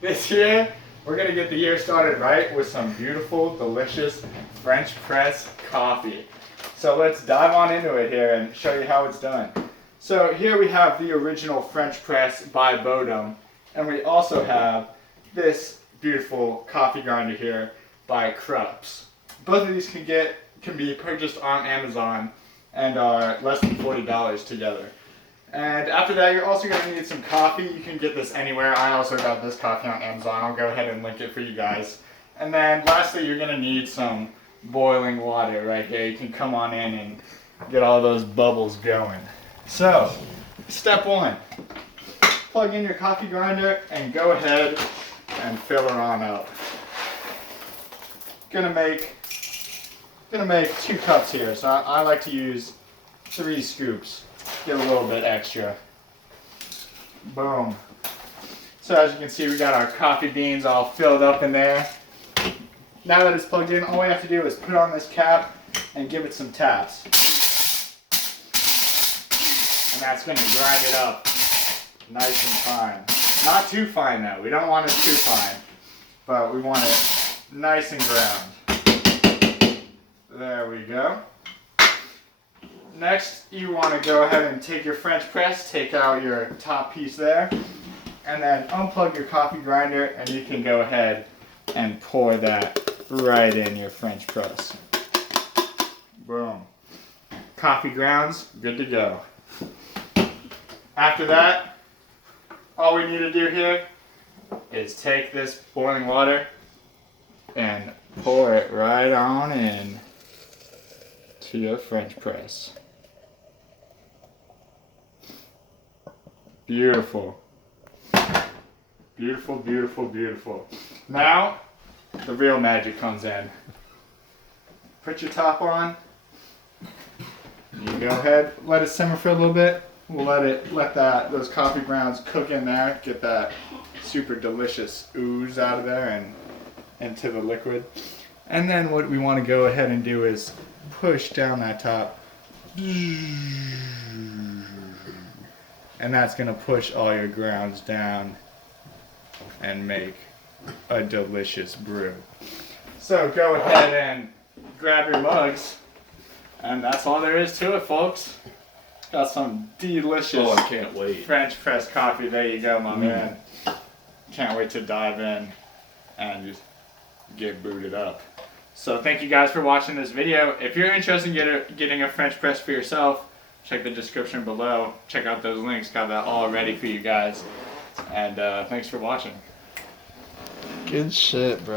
This year, we're gonna get the year started right with some beautiful, delicious French press coffee. So let's dive on into it here and show you how it's done. So here we have the original French press by Bodum, and we also have this beautiful coffee grinder here by Krups. Both of these can be purchased on Amazon and are less than $40 together. And after that, you're also going to need some coffee. You can get this anywhere. I also got this coffee on Amazon. I'll go ahead and link it for you guys. And then lastly, you're going to need some boiling water right here. You can come on in and get all those bubbles going. So, step one, plug in your coffee grinder and go ahead and fill her on up. Gonna make 2 cups here, so I like to use 3 scoops. Get a little bit extra. Boom. So as you can see, we got our coffee beans all filled up in there. Now that it's plugged in, all we have to do is put on this cap and give it some taps. And that's going to grind it up nice and fine. Not too fine though, we don't want it too fine, but we want it nice and ground. There we go. Next, you want to go ahead and take your French press, take out your top piece there, and then unplug your coffee grinder, and you can go ahead and pour that right in your French press. Boom. Coffee grounds, good to go. After that, all we need to do here is take this boiling water and pour it right on in to your French press. Beautiful. Beautiful, beautiful, beautiful. Now, the real magic comes in. Put your top on. You go ahead, let it simmer for a little bit. We'll let those coffee grounds cook in there, get that super delicious ooze out of there and into the liquid. And then what we want to go ahead and do is push down that top. And that's going to push all your grounds down and make a delicious brew. So go ahead and grab your mugs, and that's all there is to it, folks. Got some delicious I can't wait. French press coffee. There you go, my man. Can't wait to dive in and just get booted up. So thank you guys for watching this video. If you're interested in getting a French press for yourself, check the description below. Check out those links. Got that all ready for you guys. And thanks for watching. Good shit, bro.